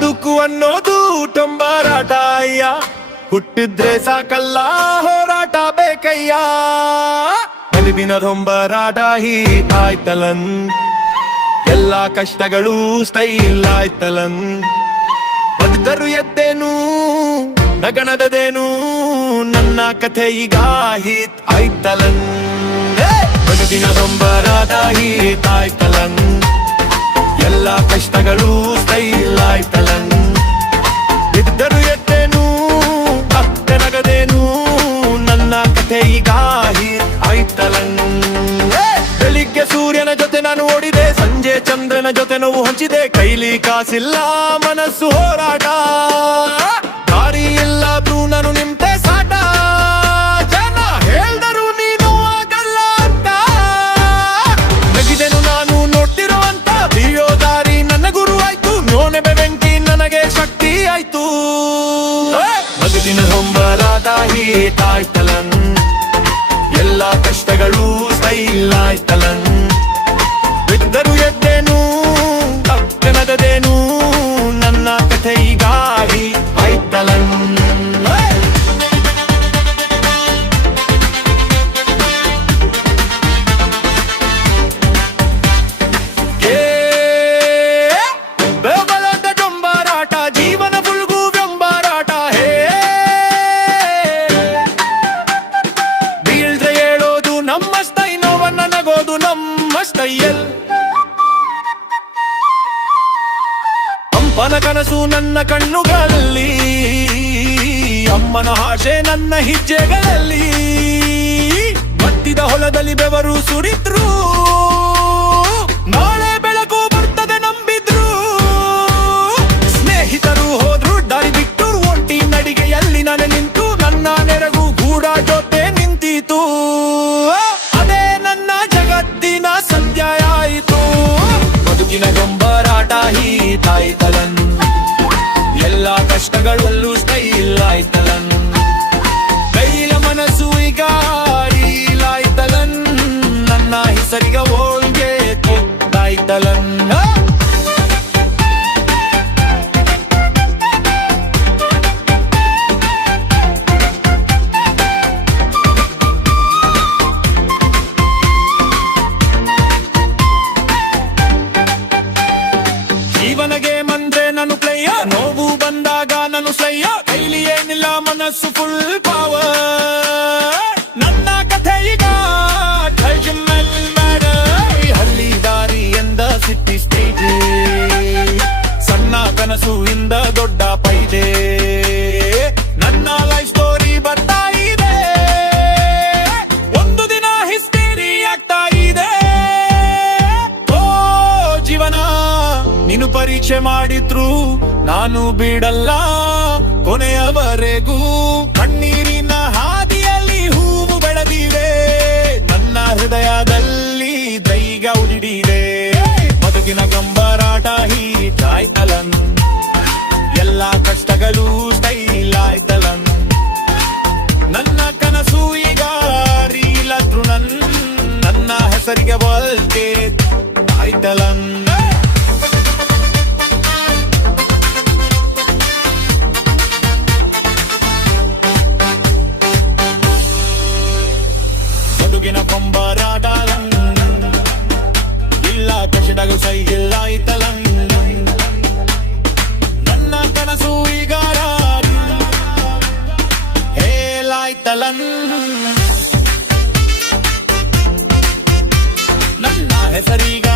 ಬದುಕು ಅನ್ನೋದು ಟೊಂಬಾರಾಟ ಅಯ್ಯ, ಹುಟ್ಟಿದ್ರೆ ಸಾಕಲ್ಲ ಹೋರಾಟ ಬೇಕಯ್ಯ. ಬದುಕಿನ ದೊಂಬರಾಟ ಹೀಗಾಯ್ತಲನ್, ಎಲ್ಲ ಕಷ್ಟಗಳು ಸ್ಟೈಲ್ ಆಯ್ತಲನ್. ಬದುಕರು ಎದ್ದೇನು ನಗಣದದೇನು, ನನ್ನ ಕಥೆ ಈಗ ಹೀತ್ ಆಯ್ತಲನ್. ಬದುಕಿನ ದೊಂಬರಾಟ ಹೀಗಾಯ್ತಲನ್, ಎಲ್ಲ ಕಷ್ಟಗಳು ಸ್ಟೈಲ್ ಆಯ್ತಲನ್. ಬಿದ್ದರು ಎದ್ದೇನು ನಗದೇನು, ನನ್ನ ಕಥೆ ಈಗ ಹೀತ್ ಆಯ್ತಲನ್. ಬೆಳಿಗ್ಗೆ ಸೂರ್ಯನ ಜೊತೆ ನಾನು ಓಡಿದೆ, ಸಂಜೆ ಚಂದ್ರನ ಜೊತೆ ನೋವು ಹಂಚಿದೆ. ಕೈಲಿ ಕಾಸಿಲ್ಲ ಮನಸ್ಸು ಹೋರಾಟ, ದಾರಿ ಇಲ್ಲಾದ್ರೂ ನಾನು ನಿಂತೆ ಸಾಟ. ಜನ ಹೇಳ್ದರು ನೀನು ಆಗಲ್ಲ ಅಂತ, ನಗಿದೆನು ನಾನು ನೋಡ್ತಿರುವಂತ. ಬಿಯೋ ದಾರಿ ನನ್ನ ಗುರು ಆಯ್ತು, ನೋನೆ ಬೆಂಕಿ ನನಗೆ ಶಕ್ತಿ ಆಯ್ತು. ಬದುಕಿನ ಹೊಂಬರಾಟ ಹೀತಾಯ್ತಲನ್, ಎಲ್ಲ ಕಷ್ಟಗಳು ಸ್ಟೈಲ್ ಆಯ್ತಲನ್. ಬಿದ್ದರು ಎದ್ದೇನು ತಪ್ಪನದೇನು, ನನ್ನ ಕಥೆ ಈಗ ಆಯ್ತಲನ್. ಬೆಂಬಲದ ಡೊಂಬರಾಟ, ಜೀವನ ಬುಲ್ಗು ಬೆಂಬರಾಟ. ಹೇ ಬೀಳ್ದ್ರೆ ಹೇಳೋದು ನಮ್ಮ ಸ್ಟೈ, ನೋವನ್ನ ನಗೋದು ನಮ್ಮ ಸ್ಟೈಲ್. ಅಪ್ಪನ ಕನಸು ನನ್ನ ಕಣ್ಣುಗಳಲ್ಲಿ, ಅಮ್ಮನ ಆಸೆ ನನ್ನ ಹೆಜ್ಜೆಗಳಲ್ಲಿ. ಬತ್ತಿದ ಹೊಲದಲ್ಲಿ ಬೆವರು ಸುರಿದ್ರು, ನಾಳೆ ಬೆಳಕು ಬರ್ತದೆ ನಂಬಿದ್ರು. ಸ್ನೇಹಿತರು ಹೋದ್ರು ದಾರಿ ಬಿಟ್ಟು, ಒಂಟಿ ನಡಿಗೆಯಲ್ಲಿ ನಾನು ನಿಂತು. ನನ್ನ ನೆರಗು ಗೂಡ ಜೊತೆ ನಿಂತಿತು, ಅದೇ ನನ್ನ ಜಗತ್ತಿನ ಸತ್ಯ ಆಯಿತು. ಬದುಕಿನ ಗೊಂಬರಾಟ ಹೀತಾಯ್ತಲನ್, ಎಲ್ಲ ಕಷ್ಟಗಳಲ್ಲೂ ಸ್ಟೈಲ್ ಆಯ್ತಲನ್. ಕೈಲ ಮನಸ್ಸು ಈಗ ಆಯ್ತಲನ್, ನನ್ನ ಹೆಸರಿಗ ಹೋಳ್ಗೆ ಕೊಟ್ಟಾಯ್ತಲನ್. ಜೀವನಗೆ ಮಂದ್ರೆ ನಾನು ಪ್ಲೇಯ, ನೋವು ಬಂದಾಗ ನಾನು ಸಯ್ಯ. ಕೈಲಿ ಏನಿಲ್ಲ ಮನಸ್ಸು ಫುಲ್ ಪವರ್, ನನ್ನ ಕಥೆ ಈಗ ಹಳ್ಳಿ ದಾರಿ ಎಂದ ಸಿಟಿ ಸ್ಟೇಜ್. ಸಣ್ಣ ಕನಸು ಇಂದ ದೊಡ್ಡ ಪೈದೆ, ನನ್ನ ಲೈಫ್ ಸ್ಟೋರಿ ಬರ್ತಾ ಇದೆ. ಒಂದು ದಿನ ಹಿಸ್ಟರಿ ಆಗ್ತಾ ಇದೆ. ಓ ಜೀವನ ನೀನು ಪರೀಕ್ಷೆ ಮಾಡಿದ್ರು ನಾನು ಬಿಡಲ್ಲ ಕೊನೆಯವರೆಗೂ. ಕಣ್ಣೀರಿನ ಹಾದಿಯಲ್ಲಿ ಹೂವು ಬೆಳೆದಿದೆ, ನನ್ನ ಹೃದಯದಲ್ಲಿ ದೈಗ ಉಡಿದಿದೆ. ಬದುಕಿನ ಗಂಬರಾಟ ಹೀಗಾಯ್ತಲನ್, ಎಲ್ಲ ಕಷ್ಟಗಳು ಸ್ಟೈಲ್ ಆಯ್ತಲನ್. ನನ್ನ ಕನಸು ಈಗ ರೀಲದ್ರು ನನ್ನ ಹೆಸರಿಗೆ ಬಲ್ಕೆ ಆಯ್ತಲನ್. ಬದುಕಿನ ಕೊಂಬರಾಟ ಇಲ್ಲ ಕಷ್ಟಗಳು ಸೈಲ್ ಆಯ್ತಲನ್. ನನ್ನ ಕನಸು ಈಗ ಹೇಲಾಯ್ತಲನ್. ನನ್ನ ಹೆಸರೀಗ